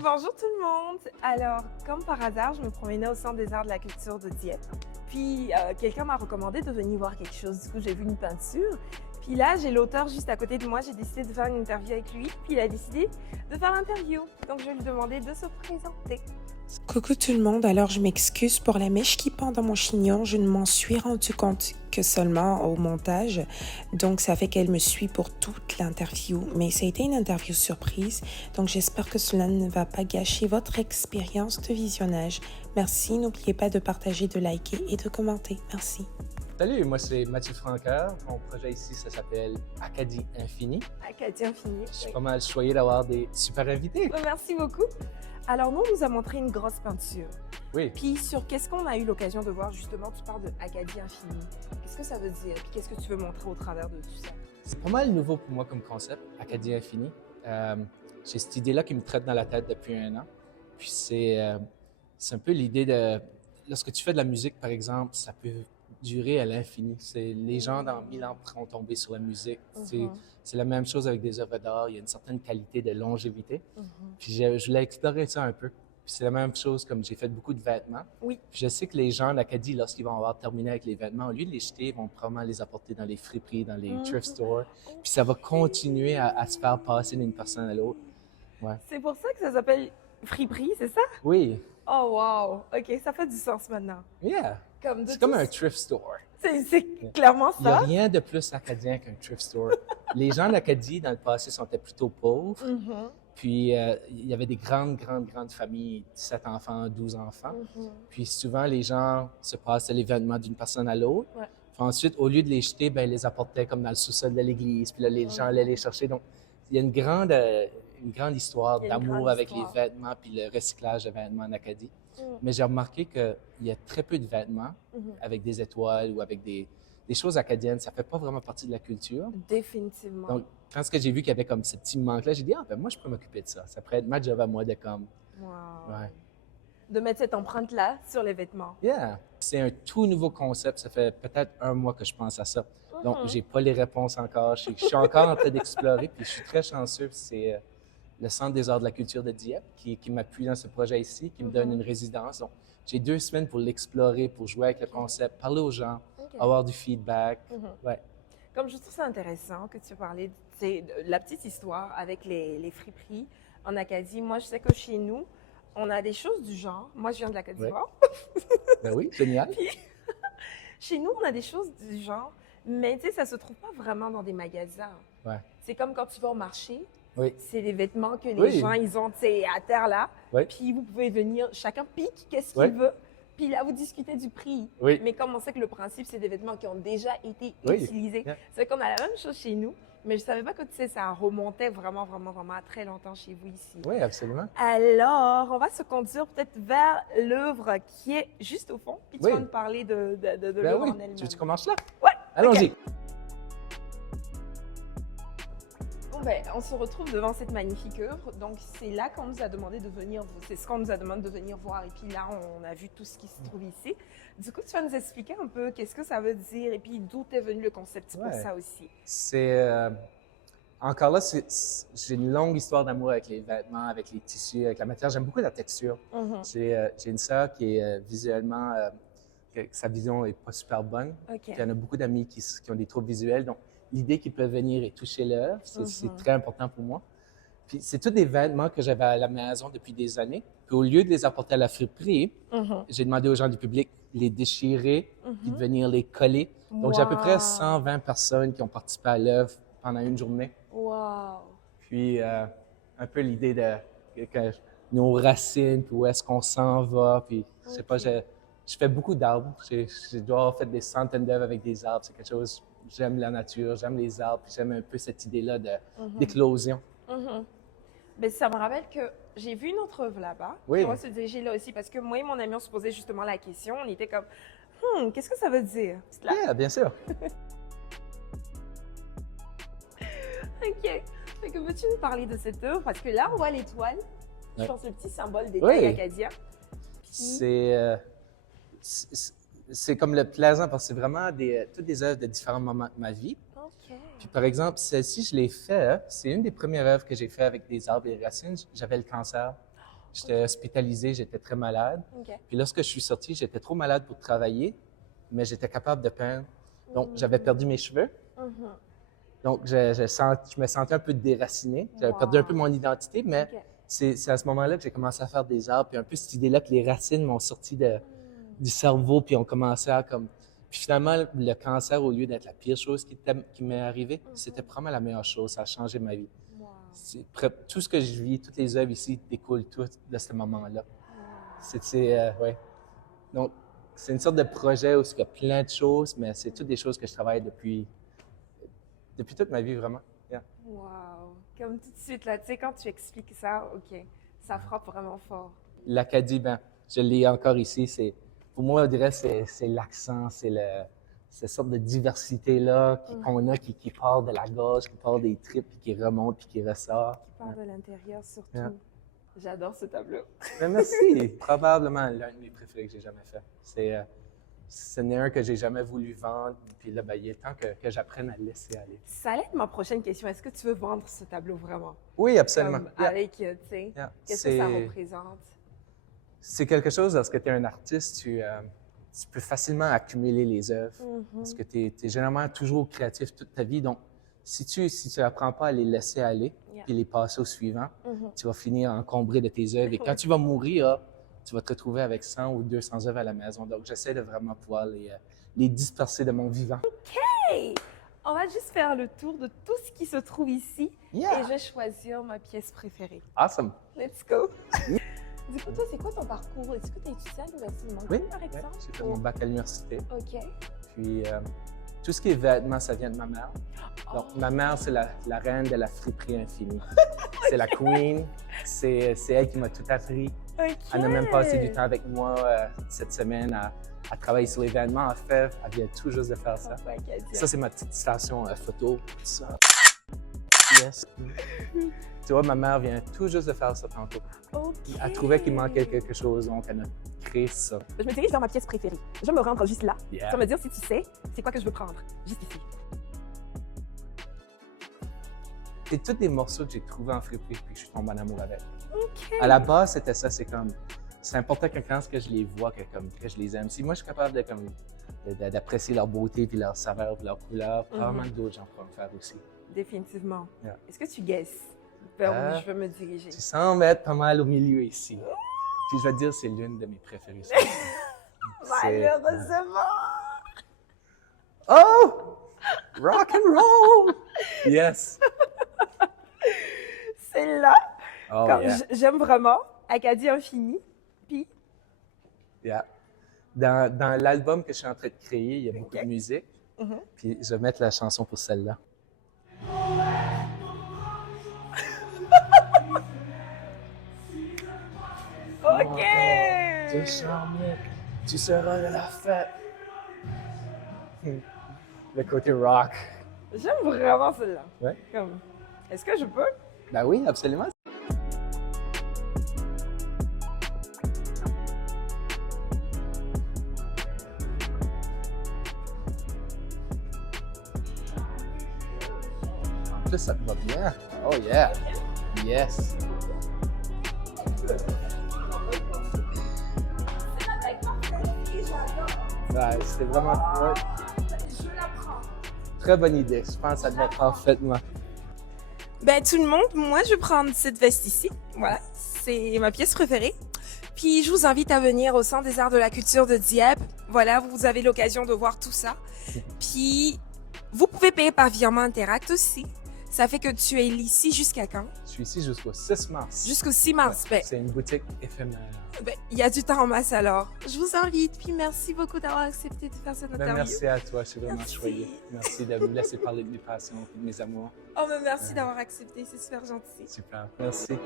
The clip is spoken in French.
Bonjour tout le monde! Alors, comme par hasard, je me promenais au Centre des arts de la culture de Dieppe. Puis, quelqu'un m'a recommandé de venir voir quelque chose. Du coup, j'ai vu une peinture. Puis là, j'ai l'auteur juste à côté de moi. J'ai décidé de faire une interview avec lui. Puis il a décidé de faire l'interview. Donc, je vais lui demander de se présenter. Coucou tout le monde, alors je m'excuse pour la mèche qui pend dans mon chignon, je ne m'en suis rendu compte que seulement au montage, donc ça fait qu'elle me suit pour toute l'interview, mais ça a été une interview surprise, donc j'espère que cela ne va pas gâcher votre expérience de visionnage. Merci, n'oubliez pas de partager, de liker et de commenter, merci. Salut, moi c'est Mathieu Francoeur. Mon projet ici, ça s'appelle Acadie Infini. Acadie Infini. Je suis pas mal choyé d'avoir des super invités. Merci beaucoup. Alors, nous, on nous a montré une grosse peinture. Oui, Puis, sur qu'est-ce qu'on a eu l'occasion de voir, justement, tu parles de Acadie Infini. Qu'est-ce que ça veut dire? Puis, qu'est-ce que tu veux montrer au travers de tout ça? c'est pas mal nouveau pour moi comme concept, Acadie Infini. J'ai cette idée-là qui me traite dans la tête depuis 1 an. Puis c'est un peu l'idée de... Lorsque tu fais de la musique, par exemple, ça peut durer à l'infini. Les gens dans 1000 ans pourront tomber sur la musique. C'est la même chose avec des œuvres d'art. Il y a une certaine qualité de longévité. Puis je voulais explorer ça un peu. Puis c'est la même chose comme j'ai fait beaucoup de vêtements. Oui. Puis je sais que les gens d'Acadie, lorsqu'ils vont avoir terminé avec les vêtements, au lieu de les jeter, ils vont probablement les apporter dans les friperies, dans les thrift stores. Puis ça va continuer à se faire passer d'une personne à l'autre. Ouais. C'est pour ça que ça s'appelle friperie, c'est ça? Oui. Oh, wow! OK, ça fait du sens maintenant. Yeah. Comme de C'est comme tous- un thrift store. C'est clairement Il n'y a ça. rien de plus acadien qu'un thrift store. Les gens d'Acadie, dans le passé, sont plutôt pauvres. Mhm, Puis, il y avait des grandes familles, 17 enfants, 12 enfants. mhm. Puis, souvent, les gens se passaient l'événement d'une personne à l'autre. Ouais. Puis ensuite, au lieu de les jeter, ben, ils les apportaient comme dans le sous-sol de l'église. Puis là, les gens allaient les chercher. Donc, il y a une grande histoire Il y a une d'amour grande avec histoire. les vêtements puis le recyclage de vêtements en Acadie. Mm. Mais j'ai remarqué qu'il y a très peu de vêtements Mhm. avec des étoiles ou avec des choses acadiennes. Ça fait pas vraiment partie de la culture. Définitivement. Donc, quand j'ai vu qu'il y avait comme ce petit manque-là, j'ai dit, ah, ben moi, je pourrais m'occuper de ça. Ça pourrait être ma job à moi de comme, Wow. ouais. De mettre cette empreinte-là sur les vêtements. Yeah. C'est un tout nouveau concept. Ça fait peut-être 1 mois que je pense à ça. Donc, Mhm. j'ai pas les réponses encore. Je suis encore en train d'explorer. Puis, je suis très chanceux. C'est le Centre des arts de la culture de Dieppe qui m'appuie dans ce projet ici, qui me donne une résidence. Donc, j'ai 2 semaines pour l'explorer, pour jouer avec le concept, parler aux gens, OK. avoir du feedback. Mhm. Ouais. Comme je trouve ça intéressant que tu parlais de la petite histoire avec les friperies en Acadie. Moi, je sais que chez nous, on a des choses du genre. Moi, je viens de la Côte d'Ivoire. Ben oui, génial. Puis, chez nous, on a des choses du genre, mais tu sais, ça se trouve pas vraiment dans des magasins. Ouais. C'est comme quand tu vas au marché, Oui. c'est des vêtements que les Oui. gens, ils ont, tu sais, à terre là. Oui. Puis vous pouvez venir, chacun pique qu'est-ce qu'il Oui. veut. Puis là, vous discutez du prix. Oui. Mais comme on sait que le principe, c'est des vêtements qui ont déjà été Oui. utilisés. Yeah. C'est qu'on a la même chose chez nous, mais je savais pas que, tu sais, ça remontait vraiment à très longtemps chez vous ici. Oui, absolument. Alors, on va se conduire peut-être vers l'œuvre qui est juste au fond, puis tu Oui. vas nous parler de Ben l'œuvre oui. en elle-même. Tu veux que tu commences là? Ouais. Allons-y. OK. Bon, ben, on se retrouve devant cette magnifique œuvre. Donc, c'est là qu'on nous a demandé de venir, c'est ce qu'on nous a demandé de venir voir. Et puis là, on a vu tout ce qui se trouve ici. Du coup, tu vas nous expliquer un peu qu'est-ce que ça veut dire et puis d'où est venu le concept pour Ouais. ça aussi. C'est encore là, j'ai une longue histoire d'amour avec les vêtements, avec les tissus, avec la matière. J'aime beaucoup la texture. Mhm. J'ai une sœur qui est visuellement, que sa vision est pas super bonne. OK. Puis il y en a beaucoup d'amis qui ont des troubles visuels. Donc, l'idée qu'ils peuvent venir et toucher l'œuvre, c'est très important pour moi. Puis c'est tous des vêtements que j'avais à la maison depuis des années. Puis au lieu de les apporter à la friperie, Mhm. j'ai demandé aux gens du public de les déchirer puis de venir les coller. Donc, j'ai à peu près Wow. 120 personnes qui ont participé à l'œuvre pendant une journée. Wow. Puis, un peu l'idée que nos racines, puis où est-ce qu'on s'en va. Puis, je sais pas, Ok. je fais beaucoup d'arbres. Je dois avoir fait des centaines d'œuvres avec des arbres. C'est quelque chose, j'aime la nature, j'aime les arbres, puis j'aime un peu cette idée-là d'éclosion. Mhm. Ben, ça me rappelle que j'ai vu une autre œuvre là-bas. Oui. Puis on va se diriger là aussi parce que moi et mon ami, on se posait justement la question. On était comme, qu'est-ce que ça veut dire? C'est là. Yeah, bien sûr. OK. Fait que veux-tu nous parler de cette œuvre? Parce que là, on voit l'étoile. Je Ouais. pense le petit symbole d'étoile Oui. acadien. C'est comme le plaisant parce que c'est vraiment toutes des œuvres de différents moments de ma vie. OK. Puis par exemple, celle-ci, je l'ai fait, c'est une des premières œuvres que j'ai fait avec des arbres et des racines. J'avais le cancer. J'étais hospitalisé, j'étais très malade. OK. Puis lorsque je suis sorti, j'étais trop malade pour travailler, mais j'étais capable de peindre. Donc, j'avais perdu mes cheveux. Mhm. Donc, je me sentais un peu déraciné. J'avais perdu un peu mon identité, mais OK. c'est à ce moment-là que j'ai commencé à faire des arts. Puis un peu cette idée-là que les racines m'ont sorti du cerveau, puis ont commencé à comme... Puis finalement, le cancer, au lieu d'être la pire chose qui m'est arrivée, c'était probablement la meilleure chose. Ça a changé ma vie. Wow. Tout ce que je vis, toutes les œuvres ici découlent toutes de ce moment-là. Ouais. Donc, c'est une sorte de projet où il y a plein de choses, mais c'est toutes des choses que je travaille depuis toute ma vie, vraiment. Yeah. Wow. Comme tout de suite, là, tu sais, quand tu expliques ça, OK, ça frappe vraiment fort. L'Acadie, ben, je l'ai encore ici. Pour moi, on dirait c'est l'accent, c'est cette sorte de diversité-là qu'on a qui part de la gorge, qui part des tripes, puis qui remonte, puis qui ressort. Qui part de l'intérieur surtout. Yeah. J'adore ce tableau. Ben, merci. Probablement l'un de mes préférés que j'ai jamais fait. Ce n'est un que j'ai jamais voulu vendre. Puis là, ben, il est temps que j'apprenne à le laisser aller. Ça allait être ma prochaine question. Est-ce que tu veux vendre ce tableau vraiment? Oui, absolument. Comme Yeah. avec, tu sais, Yeah. qu'est-ce que ça représente? C'est quelque chose, lorsque tu es un artiste, tu peux facilement accumuler les œuvres. Parce que tu es généralement toujours créatif toute ta vie. Donc, si tu n'apprends pas à les laisser aller et les passer au suivant, tu vas finir encombré de tes œuvres. Et quand tu vas mourir, tu vas te retrouver avec 100 ou 200 œuvres à la maison. Donc, j'essaie de vraiment pouvoir les disperser de mon vivant. Hey! On va juste faire le tour de tout ce qui se trouve ici Yeah. et je vais choisir ma pièce préférée. Awesome! Let's go! Du coup, toi, c'est quoi ton parcours? Est-ce que tu as étudié à l'Université de Montréal, par exemple? J'ai fait mon bac à l'université. OK. Puis, tout ce qui est vêtements, ça vient de ma mère. Donc, ma mère, c'est la reine de la friperie infinie. C'est la queen. C'est elle qui m'a tout appris. OK. Elle a même passé du temps avec moi cette semaine à travailler sur les vêtements. En fait, elle vient tout juste de faire ça. Papa Acadia. Ça, c'est ma petite station photo. Tout ça. Yes. Tu vois, ma mère vient tout juste de faire ça tantôt. OK. Elle trouvait qu'il manquait quelque chose, donc elle a créé ça. Je me dirige vers ma pièce préférée. Je vais me rendre juste là. Yeah. Tu vas me dire si tu sais c'est quoi que je veux prendre. Juste ici. C'est tous des morceaux que j'ai trouvés en friperie puis que je suis tombé en amour avec. OK. À la base, c'était ça. C'est important que quand je les vois, que je les aime. Si moi, je suis capable d'apprécier leur beauté, puis leur saveur, puis leur couleur, probablement que d'autres gens pourront le faire aussi. Définitivement. Yeah. Est-ce que tu guesses vers où je veux me diriger? Tu sembles être pas mal au milieu ici. Puis je vais te dire, c'est l'une de mes préférées. Malheureusement! Oh! Rock and roll! Yes! C'est là. Oh, Comme yeah. j'aime vraiment Acadie Infini. Puis, Yeah. Dans l'album que je suis en train de créer, il y a beaucoup de musique. Puis je vais mettre la chanson pour celle-là. OK! Tu charmé, tu seras de la fête. Le côté rock. J'aime vraiment celle-là. Ouais. Comme, est-ce que je peux? Ben oui, absolument. En plus, ça te va bien. Oh yeah. Yes. Ouais, c'était vraiment... Ouais. Je la prends. Très bonne idée. Je pense que ça te va parfaitement. Ben, tout le monde, moi, je vais prendre cette veste ici. Voilà, c'est ma pièce préférée. Puis, je vous invite à venir au Centre des Arts de la Culture de Dieppe. Voilà, vous avez l'occasion de voir tout ça. Puis, vous pouvez payer par virement Interact aussi. Ça fait que tu es ici jusqu'à quand? Je suis ici jusqu'au 6 mars. Jusqu'au 6 mars. Ben, C'est une boutique éphémère. il y a du temps en masse alors. Je vous invite, puis merci beaucoup d'avoir accepté de faire cette Ben, interview. merci à toi, c'est vraiment Merci. choyé. Merci de me laisser parler de mes passions et de mes amours. Oh, mais merci d'avoir accepté, c'est super gentil. Super. Merci.